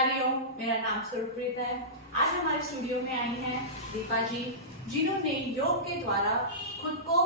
हरिओम, मेरा नाम सुरप्रीत है। आज हमारे स्टूडियो में आई हैं दीपा जी, जिन्होंने योग के द्वारा खुद को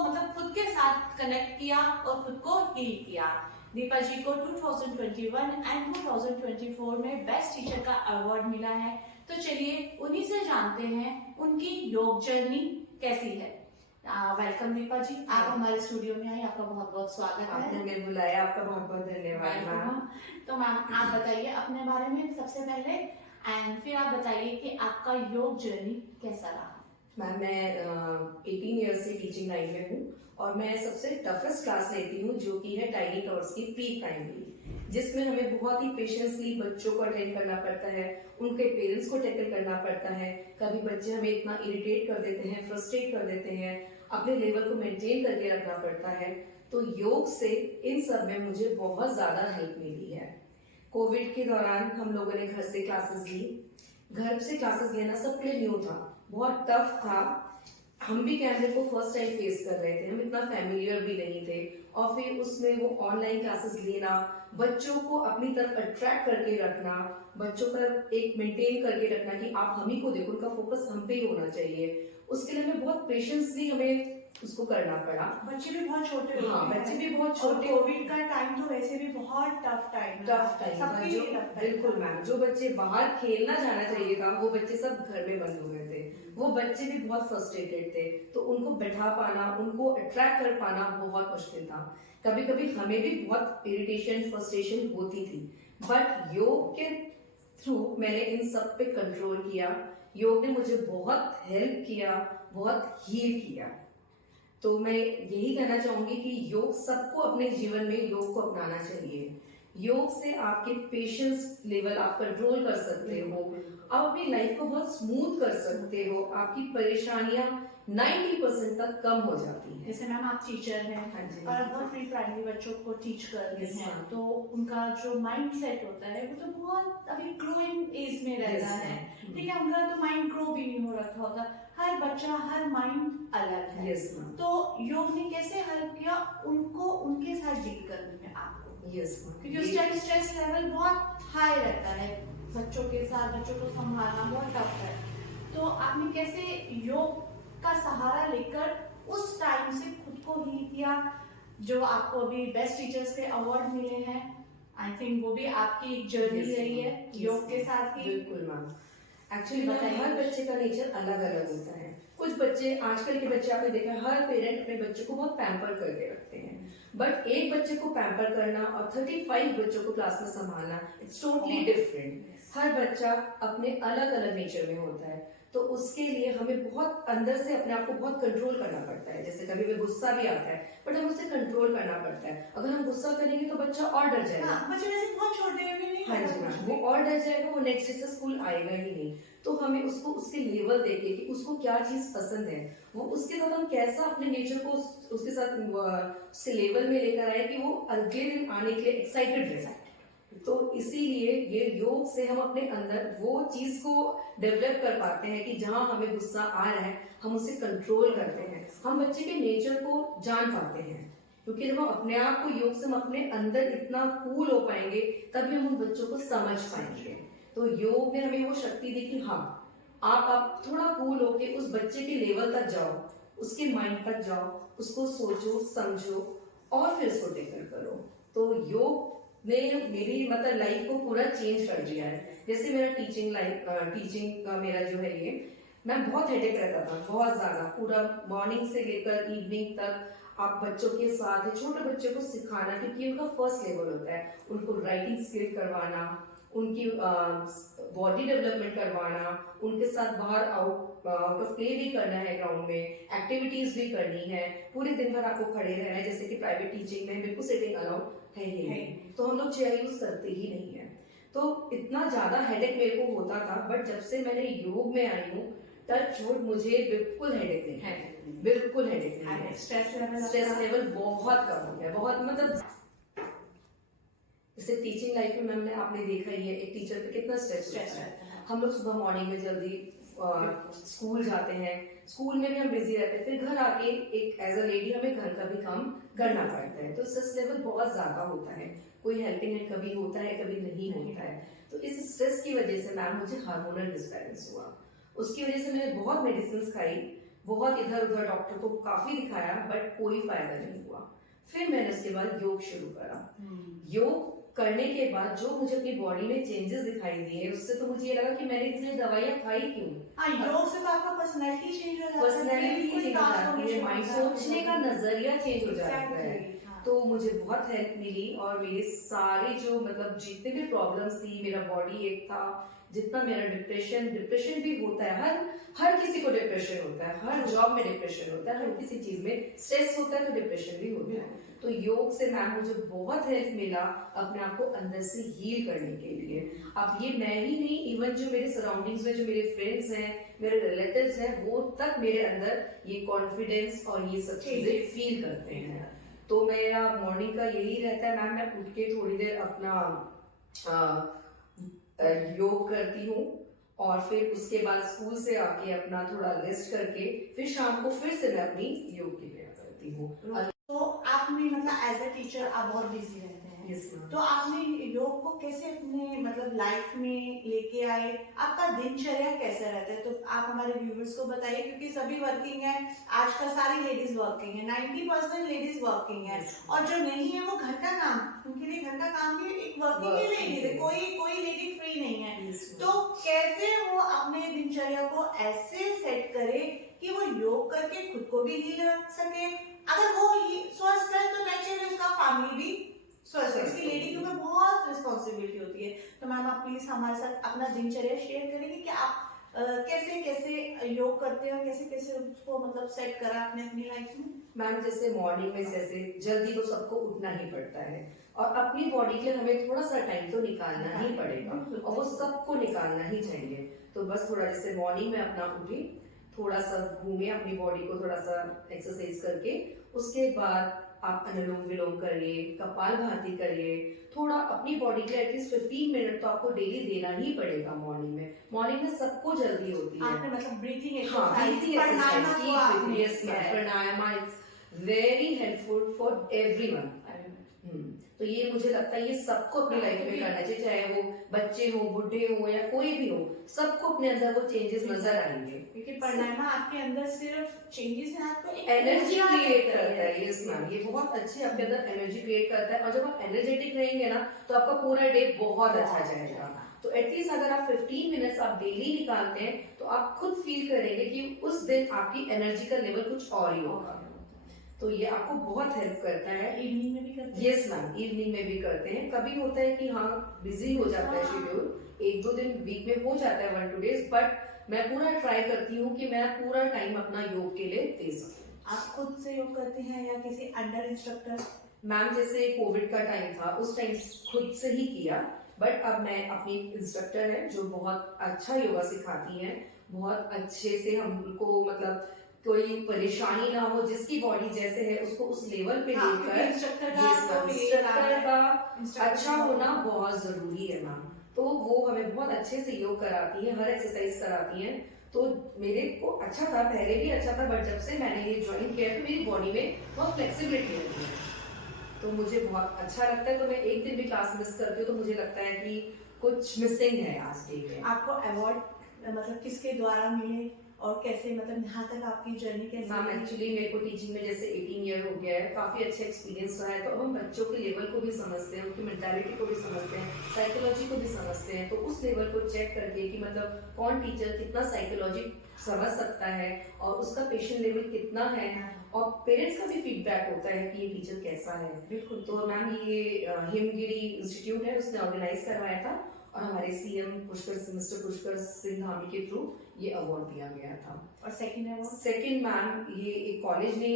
मतलब खुद के साथ कनेक्ट किया और खुद को हील किया। दीपा जी को 2021 एंड 2024 में बेस्ट टीचर का अवार्ड मिला है। तो चलिए उन्हीं से जानते हैं उनकी योग जर्नी कैसी है। वेलकम दीपा जी, आप हमारे स्टूडियो में आए, आपका बहुत बहुत स्वागत है। आपने हमें बुलाया, आपका बहुत बहुत धन्यवाद मैम। तो मैम आप बताइए अपने बारे में सबसे पहले, एंड फिर आप बताइए कि आपका योग जर्नी कैसा रहा। मैम मैं 18 ईयर्स से टीचिंग लाइन में हूँ और मैं सबसे टफेस्ट क्लास लेती हूँ जो कि है टाइनी टॉवर्स की प्री प्राइमरी, जिसमें हमें बहुत ही पेशेंसली बच्चों को अटेंड करना पड़ता है, उनके पेरेंट्स को टैकल करना पड़ता है। कभी बच्चे हमें इतना इरिटेट कर देते हैं, फ्रस्ट्रेट कर देते हैं, अपने लेवल को मेंटेन करके रखना पड़ता है। तो योग से इन सब में मुझे बहुत ज्यादा हेल्प मिली है। कोविड के दौरान हम लोगों ने घर से क्लासेस ली। घर से क्लासेस लेना सबके लिए न्यू था, बहुत टफ था। हम भी कैमरे को फर्स्ट टाइम फेस कर रहे थे, हम इतना फैमिलियर भी नहीं थे। और फिर उसमें वो ऑनलाइन क्लासेस लेना, बच्चों को अपनी तरफ अट्रैक्ट करके रखना, बच्चों का एक मेंटेन करके रखना कि आप हम ही को देखो, उनका फोकस हम पे ही होना चाहिए। उसके लिए हमें बहुत पेशेंसली हमें उसको करना पड़ा। बच्चे भी बहुत छोटे हो, हाँ, बच्चे भी बहुत छोटे। कोविड का टाइम तो वैसे भी बहुत टफ टाइम था। बिल्कुल मैम, जो बच्चे बाहर खेलना जाना चाहिए था वो बच्चे सब घर में बंद हो गए थे। वो बच्चे भी बहुत फ्रस्ट्रेटेड थे, तो उनको बैठा पाना, उनको अट्रैक्ट कर पाना बहुत मुश्किल था। कभी कभी हमें भी बहुत इरिटेशन, फ्रस्ट्रेशन होती थी, बट योग के थ्रू मैंने इन सब पे कंट्रोल किया। योग ने मुझे बहुत हेल्प किया, बहुत हील किया। तो मैं यही कहना चाहूंगी कि योग सबको अपने जीवन में योग को अपनाना चाहिए। योग से आपके पेशेंस लेवल आप कंट्रोल कर सकते हो, आप अपनी लाइफ को बहुत स्मूथ कर सकते हो, आपकी परेशानियां 90% तक कम हो जाती है। जैसे मैम आप टीचर हैं और आप बहुत प्री प्राइमरी बच्चों को टीच कर रही हैं, तो उनका जो माइंड सेट होता है वो तो बहुत अभी ग्रोइंग एज में रहता है, ठीक है। उनका तो माइंड ग्रो भी नहीं हो रखा होता। हर बच्चा, हर माइंड अलग है। तो योग ने कैसे हेल्प किया उनको उनके साथ डील करने में आपको? क्योंकि उस टाइम स्ट्रेस लेवल बहुत हाई रहता है, बच्चों के साथ बच्चों को संभालना बहुत टफ है। तो आपने कैसे योग का सहारा लेकर उस टाइम से खुद को हील किया? जो आपको अभी बेस्ट टीचर्स के अवार्ड मिले हैं, आई थिंक वो भी आपकी एक जर्नी रही है योग के साथ ही। बिल्कुल मैम, एक्चुअली हर बच्चे का नेचर अलग अलग होता है। कुछ बच्चे, आजकल के बच्चे आपने देखा, हर पेरेंट अपने बच्चे को बहुत पैम्पर करके रखते हैं, बट एक बच्चे को पैम्पर करना और 35 बच्चों को क्लास में संभालना, इट्स टोटली डिफरेंट। हर बच्चा अपने अलग अलग नेचर में होता है, तो उसके लिए हमें बहुत अंदर से अपने आप को बहुत कंट्रोल करना पड़ता है। जैसे कभी भी गुस्सा भी आता है, बट हमें उसे कंट्रोल करना पड़ता है। अगर हम गुस्सा करेंगे तो बच्चा और डर जाएगा। बच्चे वैसे बहुत छोटे हैं भी नहीं। हाँ जी मैम, वो और डर जाएगा, वो नेक्स्ट डे से स्कूल आएगा ही नहीं। तो हमें उसको उसके लेवल देके कि उसको क्या चीज पसंद है, वो उसके साथ हम कैसा अपने नेचर को उसके साथ उसके लेवल में लेकर आए कि वो अगले दिन आने के लिए एक्साइटेड रहे। तो इसीलिए ये योग से हम अपने अंदर वो चीज को डेवलप कर पाते हैं कि जहां हमें गुस्सा आ रहा है हम उसे कंट्रोल करते हैं, हम बच्चे के नेचर को जान पाते हैं। क्योंकि जब हम अपने आप को योग से हम अपने अंदर इतना कूल हो पाएंगे तभी हम उन बच्चों को समझ पाएंगे। तो योग ने हमें वो शक्ति दी कि हाँ, आप थोड़ा कूल होके उस बच्चे के लेवल तक जाओ, उसके माइंड तक जाओ, उसको सोचो, समझो और फिर उसको टेकल करो। तो योग ने मेरी मतलब लाइफ को पूरा चेंज कर दिया है। जैसे मेरा टीचिंग का मेरा जो है ये, मैं बहुत हेडेक रहता था, बहुत ज्यादा, पूरा मॉर्निंग से लेकर इवनिंग तक आप बच्चों के साथ, छोटे बच्चों को सिखाना, क्योंकि उनका फर्स्ट लेवल होता है, उनको राइटिंग स्किल करवाना, उनकी बॉडी डेवलपमेंट करवाना, उनके साथ बाहर आउट ऑफ प्ले भी करना है, ग्राउंड में एक्टिविटीज भी करनी है, पूरे दिन भर आपको खड़े रहना है। जैसे कि प्राइवेट टीचिंग में बिल्कुल सिटिंग अलाउड है ही नहीं, तो हम लोग चेयर यूज करते ही नहीं है। तो इतना ज्यादा हेडेक मेरे को होता था, बट जब से मैंने योग में आई हूँ, टच वुड, मुझे बिल्कुल हेडेक नहीं है, बिल्कुल हेडेक नहीं है। स्ट्रेस लेवल बहुत कम हो गया, बहुत मतलब। जैसे टीचिंग लाइफ में मैम आपने देखा ही है एक टीचर पे कितना स्ट्रेस रहता है। हम लोग सुबह मॉर्निंग में जल्दी स्कूल जाते हैं, स्कूल में भी हम बिजी रहते हैं, फिर घर आके एक एज अ लेडी हमें घर का भी काम करना पड़ता है, तो स्ट्रेस लेवल बहुत ज्यादा होता है। कोई हेल्पिंग हैंड कभी होता है, कभी नहीं नहीं होता है। तो इस स्ट्रेस की वजह से मैम मुझे हार्मोनल डिसबैलेंस हुआ। उसकी वजह से मैंने बहुत मेडिसिन खाई, बहुत इधर उधर डॉक्टर को काफी दिखाया, बट कोई फायदा नहीं हुआ। फिर मैंने उसके बाद योग शुरू करा। योग करने के बाद जो मुझे अपनी बॉडी में चेंजेस दिखाई दिए, उससे तो मुझे ये लगा कि मैंने इतनी दवाइयां खाई क्यों। योग से तो आपका पर्सनैलिटी चेंज हो जाता है, पर्सनैलिटी चेंज हो जाती है, माइंड सोचने का नजरिया चेंज हो जाता है। तो मुझे बहुत हेल्प मिली और मेरे सारे जो मतलब जितने भी प्रॉब्लम्स थी, मेरा बॉडी एक था, जितना मेरा डिप्रेशन भी होता है, हर किसी को डिप्रेशन होता है, हर जॉब में डिप्रेशन होता है, हर किसी चीज में स्ट्रेस होता है तो डिप्रेशन भी होता है। तो योग से मैम मुझे बहुत हेल्प मिला अपने आप को अंदर से हील करने के लिए। अब ये मैं ही नहीं, इवन जो मेरे सराउंडिंग्स में जो मेरे फ्रेंड्स हैं, मेरे रिलेटिव्स हैं, वो तक मेरे अंदर ये कॉन्फिडेंस और ये सब चीजें फील करते हैं। तो मेरा मॉर्निंग का यही रहता है मैम, मैं उठ के थोड़ी देर अपना योग करती हूँ और फिर उसके बाद स्कूल से आके अपना थोड़ा रेस्ट करके फिर शाम को फिर से मैं अपनी योग की क्रिया करती हूँ। तो आपने मतलब एज अ टीचर आप बहुत बिजी रहते हैं, तो आपने योग को कैसे अपने मतलब लाइफ में लेके आए, आपका दिनचर्या कैसा रहता है? तो आप हमारे व्यूवर्स को बताइए, क्योंकि सभी वर्किंग है, आजकल सारी लेडीज वर्किंग है, 90% लेडीज वर्किंग है, और जो नहीं है वो घर का काम, उनके लिए घर का काम भी एक वर्किंग ही लेडीज है, कोई लेडी फ्री नहीं है। तो कैसे वो अपने दिनचर्या को ऐसे सेट करे कि वो योग करके खुद को भी हील रख सके, अगर वो स्वस्थ है तो नेचुरली उसका फैमिली भी स्वस्थ है। इसकी लेडी के ऊपर बहुत रिस्पॉन्सिबिलिटी होती है। तो मैम आप प्लीज हमारे साथ अपना दिनचर्या शेयर करेंगे कि आप कैसे कैसे योग करते हैं और कैसे कैसे उसको मतलब सेट करा आपने अपनी लाइफ में? मैम जैसे मॉर्निंग में जैसे जल्दी तो सबको उठना ही पड़ता है और अपनी बॉडी के लिए हमें थोड़ा सा टाइम तो निकालना ही पड़ेगा और वो सबको निकालना ही चाहिए। तो बस थोड़ा जैसे मॉर्निंग में अपना उठी, थोड़ा सा घूमे, अपनी बॉडी को थोड़ा सा एक्सरसाइज करके उसके बाद आप अनुलोम विलोम करिए, कपालभाति करिए, थोड़ा अपनी बॉडी के लिए एटलीस्ट 15 मिनट तो आपको डेली देना ही पड़ेगा। मॉर्निंग में सबको जल्दी होती है। आपने मतलब breathing pranayama is very helpful for everyone. तो ये मुझे लगता है ये सबको अपनी लाइफ में करना चाहिए, चाहे वो बच्चे हो, बुढ़े हो या कोई भी हो, सबको अपने अंदर वो चेंजेस नजर आएंगे। क्योंकि प्राणायाम आपके अंदर सिर्फ चेंजेस है, आपको एक एनर्जी क्रिएट करता है। यस मैम, ये बहुत अच्छी आपके अंदर एनर्जी क्रिएट करता है और जब आप एनर्जेटिक रहेंगे ना तो आपका पूरा डे बहुत अच्छा जाएगा। तो एटलीस्ट अगर आप 15 मिनट्स आप डेली निकालते हैं तो आप खुद फील करेंगे कि उस दिन आपकी एनर्जी का लेवल कुछ और ही होगा। तो ये आपको बहुत हेल्प करता है। इवनिंग में भी करते हैं? यस मैम, इवनिंग में भी करते हैं। कभी होता है कि हाँ बिजी हो जाता है शेड्यूल, 1-2 दिन वीक में हो जाता है 1-2 डेज, बट मैं पूरा ट्राई करती हूँ कि मैं पूरा टाइम अपना योग के लिए दे सकूँ। आप खुद से योग करते हैं या किसी अंडर इंस्ट्रक्टर? मैम जैसे कोविड का टाइम था उस टाइम खुद से ही किया, बट अब मैं अपनी इंस्ट्रक्टर है जो बहुत अच्छा योगा सिखाती है, बहुत अच्छे से हमको मतलब कोई परेशानी ना हो, जिसकी बॉडी जैसे है उसको उस लेवल पे लेकर इंस्ट्रक्टर का अच्छा होना बहुत जरूरी है मैम। तो वो हमें बहुत अच्छे से योग कराती है, हर एक्सरसाइज कराती है। तो मेरे को अच्छा था, पहले भी अच्छा था, बट जब से मैंने ये ज्वाइन किया तो मेरी बॉडी में बहुत फ्लेक्सिबिलिटी रहती है, तो मुझे बहुत अच्छा लगता है। तो मैं एक दिन भी क्लास मिस करती हूँ तो मुझे लगता है कि कुछ मिसिंग है आज डे में। आपको अवार्ड मतलब किसके द्वारा मिले और कैसे, मतलब यहाँ तक आपकी जर्नी कैसे? मैम एक्चुअली मेरे को टीचिंग में जैसे 18 ईयर हो गया है, काफी अच्छा एक्सपीरियंस रहा है। तो अब हम बच्चों के लेवल को भी समझते हैं, उनकी मेंटालिटी को भी समझते हैं, साइकोलॉजी को भी समझते हैं। तो उस लेवल को चेक करके कि मतलब कौन टीचर कितना साइकोलॉजी समझ सकता है और उसका पेशेंट लेवल कितना है, और पेरेंट्स का भी फीडबैक होता है कि ये टीचर कैसा है। बिल्कुल। तो मैम ये हिमगिरी इंस्टीट्यूट है, उसने ऑर्गेनाइज करवाया था और हमारे सीएम मिस्टर पुष्कर सिंह धामी के थ्रू ये अवार्ड दिया गया था। और सेकंड मैम ये एक कॉलेज ने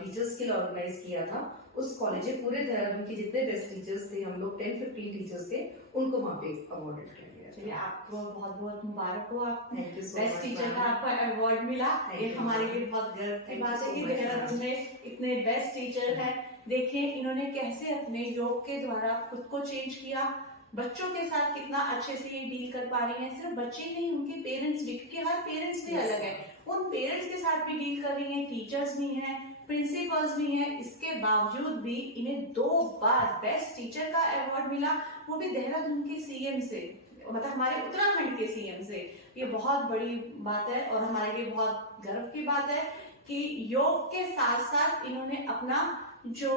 टीचर्स के लिए ऑर्गेनाइज किया था। उस कॉलेज में पूरे देहरादून के जितने बेस्ट टीचर्स थे, हम लोग 10-15 टीचर्स थे, उनको वहाँ पे अवार्डेड किया गया। चलिए आपको बहुत बहुत मुबारक हो, आप thank you so best teacher का आपको अवार्ड मिला, ये हमारे लिए बहुत गर्व की बात है कि देहरादून में इतने बेस्ट टीचर हैं। देखिए इन्होंने कैसे अपने योग के द्वारा खुद को चेंज किया, बच्चों के साथ कितना अच्छे से ये डील कर पा रही हैं। सिर्फ बच्चे नहीं, उनके पेरेंट्स भी, क्योंकि हर पेरेंट्स भी अलग है, उन पेरेंट्स के साथ भी डील कर रही हैं, टीचर्स भी हैं, प्रिंसिपल्स भी हैं, इसके बावजूद भी इन्हें 2 बार बेस्ट टीचर का अवार्ड मिला, वो भी देहरादून के सीएम से, मतलब हमारे उत्तराखंड के सीएम से। ये बहुत बड़ी बात है और हमारे लिए बहुत गर्व की बात है कि योग के साथ साथ इन्होंने अपना जो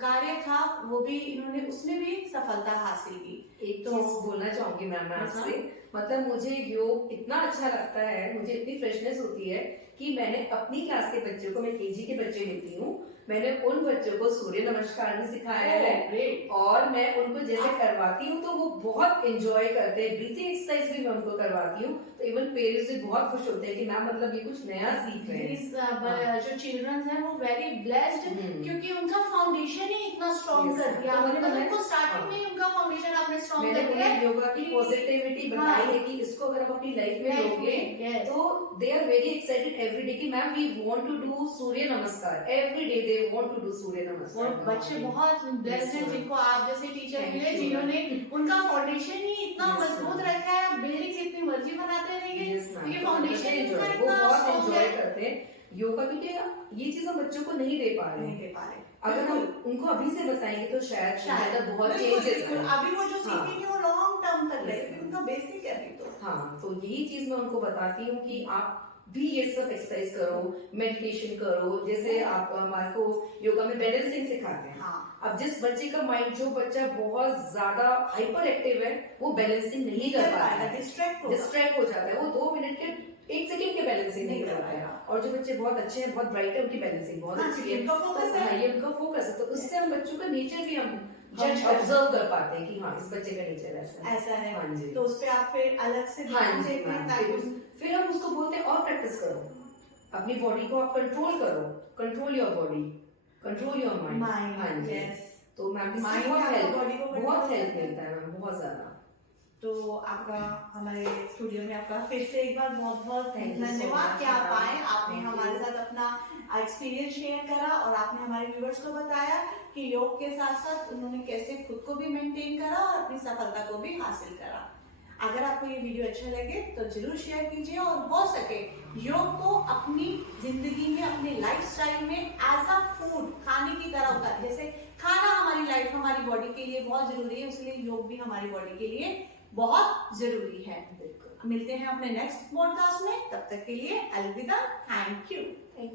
कार्य था वो भी इन्होंने उसमें भी सफलता हासिल की। एक तो बोलना चाहूंगी मैम आपसे, मतलब मुझे योग इतना अच्छा लगता है, मुझे इतनी फ्रेशनेस होती है कि मैंने अपनी क्लास के बच्चों को, मैं केजी के बच्चे लेती हूँ, मैंने उन बच्चों को सूर्य नमस्कार भी सिखाया है और मैं उनको जैसे करवाती हूँ तो वो बहुत एंजॉय करते हैं। ब्रीथिंग एक्सरसाइज भी मैं उनको करवाती हूँ, तो इवन पेरेंट्स भी बहुत खुश होते हैं कि मैम मतलब ये कुछ नया सीख रहे हैं। जो चिल्ड्रन हैं वो वेरी ब्लेस्ड, क्योंकि उनका फाउंडेशन ही इतना स्ट्रॉन्ग कर दिया, मतलब उनको स्टार्टिंग में ही उनका फाउंडेशन आपने स्ट्रॉन्ग कर दिया। योगा की पॉजिटिविटी बताई है कि इसको अगर आप अपनी लाइफ में लोगे तो they are very excited every day कि ma'am we want to do Surya Namaskar, every day they want to do Surya Namaskar. बच्चे बहुत ब्लेस्ड हैं जिनको आप जैसे टीचर मिले, जिन्होंने उनका फाउंडेशन ही इतना मजबूत रखा है, बिल्डिंग जितनी मर्जी बनाते रहेंगे क्योंकि फाउंडेशन इनका इतना स्ट्रॉन्ग है। करते हैं योगा, क्योंकि ये चीज हम बच्चों को नहीं दे पा रहे। अगर हम उनको अभी से बताएंगे तो शायद बहुत चेंजेस आए। अभी वो जो सीखेंगे वो लॉन्ग टर्म तक रहेगा, उनका बेसिक है अभी तो। हाँ, तो यही चीज मैं उनको बताती हूँ कि आप भी ये सब एक्सरसाइज करो, मेडिटेशन करो, जैसे आप हमारे को योगा में बैलेंसिंग सिखाते हैं। हाँ। अब जिस बच्चे का माइंड, जो बच्चा बहुत ज्यादा हाइपर एक्टिव है वो बैलेंसिंग नहीं कर पाता, डिस्ट्रैक्ट हो जाता है, वो 2 मिनट के 1 सेकंड के बैलेंसिंग नहीं कर पाएगा। और जो बच्चे बहुत अच्छे हैं, बहुत ब्राइट है, उनकी बैलेंसिंग बहुत अच्छी है, उनका फोकस है, ये उनका फोकस है, तो उससे हम बच्चों का नेचर भी हम ऑब्जर्व कर पाते हैं कि हाँ इस बच्चे का नेचर ऐसा है। हाँ जी, तो उस पे आप फिर अलग से ध्यान देते हैं ताकि फिर हम उसको बोलते हैं और प्रैक्टिस करो, अपनी बॉडी को आप कंट्रोल करो, control your body, control your mind. हाँ जी, तो मैम बहुत हेल्प मिलता है मैम, बहुत ज्यादा। तो आपका हमारे स्टूडियो में आपका फिर से एक बार बहुत बहुत धन्यवाद कि आप आए, आपने हमारे साथ अपना एक्सपीरियंस शेयर करा और आपने हमारे व्यूअर्स को बताया कि योग के साथ साथ उन्होंने कैसे खुद को भी मेंटेन करा और अपनी सफलता को भी हासिल करा। अगर आपको ये वीडियो अच्छा लगे तो जरूर शेयर कीजिए और हो सके योग को अपनी जिंदगी में, अपने लाइफस्टाइल में एज अ फूड, खाने की तरह होता है। जैसे खाना हमारी लाइफ, हमारी बॉडी के लिए बहुत जरूरी है, इसलिए योग भी हमारी बॉडी के लिए बहुत जरूरी है। मिलते हैं अपने नेक्स्ट पॉडकास्ट में, तब तक के लिए अलविदा। Thank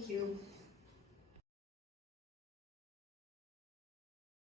you.